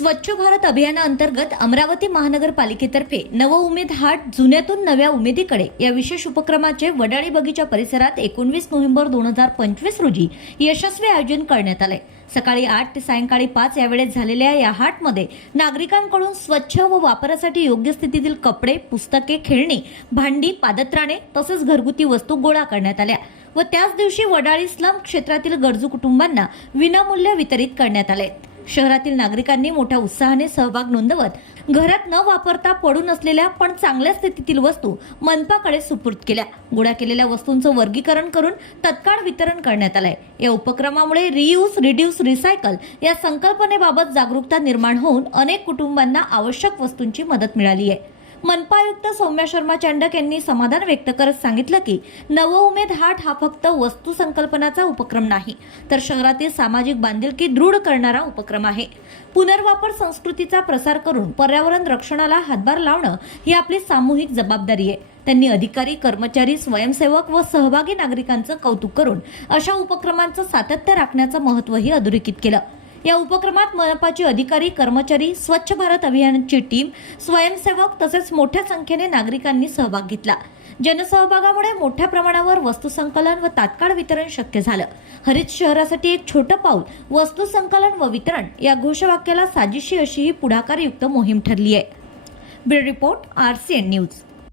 स्वच्छ भारत अभियानाअंतर्गत अमरावती महानगरपालिकेतर्फे नव उमेद हाट जुन्यातून नव्या उमेदीकडे. या विशेष उपक्रमाचे वडाळी बगीचा परिसरात एकोणवीस नोव्हेंबर दोन हजार पंचवीस रोजी यशस्वी आयोजन करण्यात आले. सकाळी आठ ते सायंकाळी पाच यावेळेस झालेल्या या हाटमध्ये नागरिकांकडून स्वच्छ व वापरासाठी योग्य स्थितीतील कपडे पुस्तके खेळणी भांडी पादत्राणे तसेच घरगुती वस्तू गोळा करण्यात आल्या व त्याच दिवशी वडाळी स्लम क्षेत्रातील गरजू कुटुंबांना विनामूल्य वितरित करण्यात आले. शहरातील नागरिकांनी मोठ्या उत्साहाने सहभाग नोंदवत घरात न वापरता पडून असलेल्या पण चांगल्या स्थितीतील वस्तू मनपाकडे सुपूर्द केल्या. गोळा केलेल्या वस्तूंचं वर्गीकरण करून तत्काळ वितरण करण्यात आलंय. या उपक्रमामुळे रियूज रिड्यूस रिसायकल या संकल्पनेबाबत जागरूकता निर्माण होऊन अनेक कुटुंबांना आवश्यक वस्तूंची मदत मिळाली आहे. मनपा आयुक्त सौम्या शर्मा चांडक यांनी समाधान व्यक्त करत सांगितलं की नवउमेद हाट हा फक्त वस्तू संकल्पनाचा उपक्रम नाही तर शहरातील सामाजिक बांधिलकी दृढ करणारा उपक्रम आहे. पुनर्वापर संस्कृतीचा प्रसार करून पर्यावरण रक्षणाला हातभार लावणं ही आपली सामूहिक जबाबदारी आहे. त्यांनी अधिकारी कर्मचारी स्वयंसेवक व सहभागी नागरिकांचं कौतुक करून अशा उपक्रमांचं सातत्य राखण्याचं महत्त्वही अधोरेखित केलं. या उपक्रमात मनपाचे अधिकारी कर्मचारी स्वच्छ भारत अभियानाची टीम स्वयंसेवक तसेच मोठ्या संख्येने नागरिकांनी सहभाग घेतला. जनसहभागामुळे मोठ्या प्रमाणावर वस्तू संकलन व तात्काळ वितरण शक्य झालं. हरित शहरासाठी एक छोटं पाऊल वस्तू संकलन व वितरण या घोषवाक्याला साजिशी अशी ही पुढाकारयुक्त मोहीम ठरली आहे bureau report R C N news.